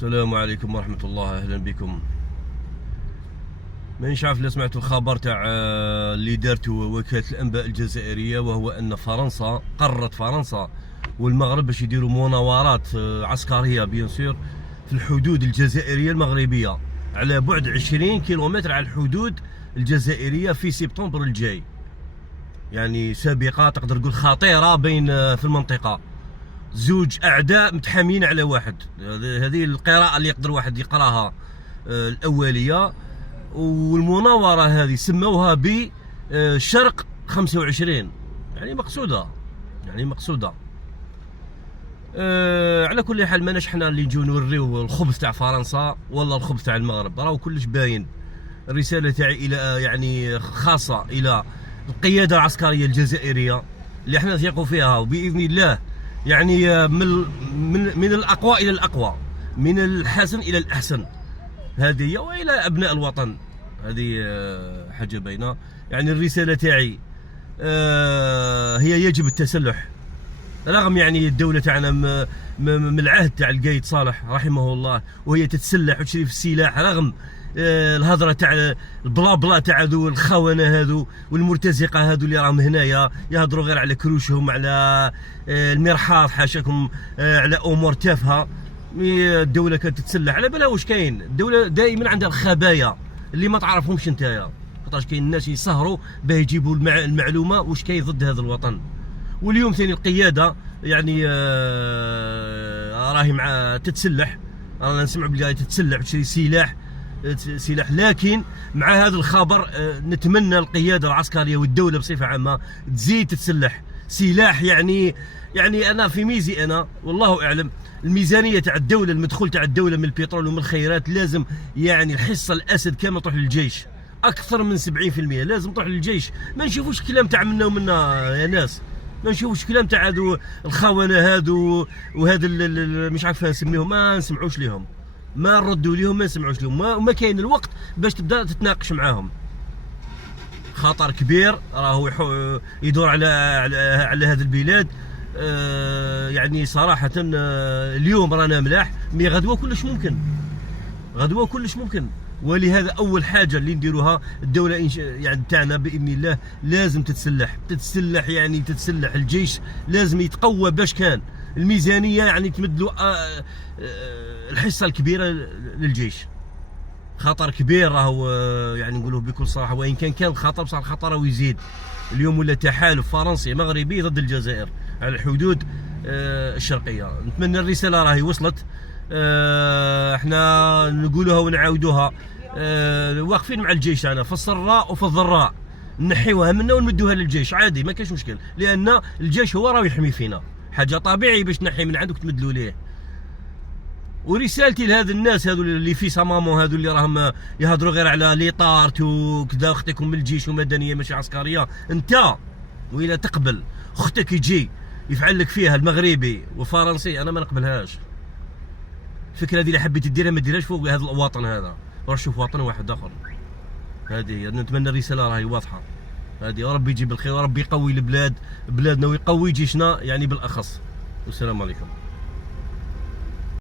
السلام عليكم ورحمة الله، أهلا بكم. مانيش عارف إلا سمعتوا الخبر تاع اللي دارته وكالة الأنباء الجزائرية، وهو أن فرنسا قررت والمغرب باش يديروا مناورات عسكرية بيان سور في الحدود الجزائرية المغربية على بعد 20 كيلومتر على الحدود الجزائرية في سبتمبر الجاي. يعني سابقة تقدر تقول خطيرة بين في المنطقة، زوج أعداء متحامين على واحد. هذه القراءة اللي يقدر واحد يقراها الأولية. والمناورة هذه سموها بشرق 25، يعني مقصودة. على كل حال ماناش حنا اللي نجيو نوريو الخبث تاع فرنسا ولا الخبث تاع المغرب، راهو كلش باين. الرسالة تاعي إلى يعني خاصة إلى القيادة العسكرية الجزائرية اللي احنا نثيقوا فيها، وبإذن الله يعني من الأقوى إلى الأقوى، من الحسن إلى الأحسن. هذه وإلى أبناء الوطن، هذه حاجة باينة. يعني الرسالة تاعي هي يجب التسلح، رغم يعني الدولة تاعنا من العهد تاع القايد صالح رحمه الله وهي تتسلح وتشري في السلاح، رغم الهضره تاع البلا بلا تاع ذو الخونه هذو والمرتزقه هذو اللي راهم هنايا يهضروا غير على كروشهم، على المرحاض حاشاكم، على امور تافهه. الدوله كانت تتسلح على بالها واش كاين. الدوله دائما عندها الخبايا اللي ما تعرفهمش نتايا، خاطرش كاين الناس يسهروا باه يجيبوا المعلومه واش كاين ضد هذا الوطن. واليوم ثاني القياده يعني راهي مع تتسلح، رانا نسمع بلي تتسلح وتشري سلاح. لكن مع هذا الخبر نتمنى القياده العسكريه والدوله بصفه عامه تزيد تتسلح سلاح. يعني انا في ميزي، انا والله اعلم، الميزانيه تاع الدوله، المدخول تاع الدوله من البترول ومن الخيرات لازم يعني الحصه الاسد كامل تروح للجيش، اكثر من 70% لازم تروح للجيش. ما نشوفوش كلام تاع منا يا ناس، ما نشوفوش كلام تاع هذو الخونه هذو وهذا مش عارف نسميهم، ما نسمعوش لهم، ما نردوا لهم، ما نسمعوش لهم، وما كاين الوقت باش تبدا تتناقش معاهم. خطر كبير راهو يدور على هذه البلاد. يعني صراحه اليوم رانا ملاح، مي غدوه كلش ممكن. ولهذا اول حاجه اللي نديروها الدوله يعني تاعنا باذن الله لازم تتسلح، يعني تتسلح. الجيش لازم يتقوى باش كان الميزانيه يعني تمد له الحصه الكبيره للجيش. خطر كبير راهو يعني نقولوه بكل صراحه، وان كان الخطر بصح الخطر راهو يزيد. اليوم ولا تحالف فرنسي مغربي ضد الجزائر على الحدود الشرقيه. نتمنى الرساله راهي وصلت. احنا نقولوها ونعاودوها، واقفين مع الجيش تاعنا في السراء وفي الضراء، نحيوها منا ونمدوها للجيش عادي، ما كاينش مشكل، لان الجيش هو راه يحمي فينا، حاجه طبيعي باش تنحي من عندك تمدلو ليه. ورسالتي لهذا الناس هذو اللي في صمامهم، هذو اللي راهم يهضروا غير على ليطارت وكذا، اختكم من الجيش ومدنيه ماشي عسكريه. انت وإلا تقبل اختك يجي يفعل لك فيها المغربي وفرنسي، انا ما نقبلهاش. الفكره هذه اللي حبيت ديرها ما ديرهاش فوق هذا الوطن هذا، روح شوف وطن واحد اخر. هذه نتمنى الرساله راهي واضحه هذه، وربي يجيب الخير وربي يقوي بلادنا ويقوي جيشنا يعني بالاخص. والسلام عليكم.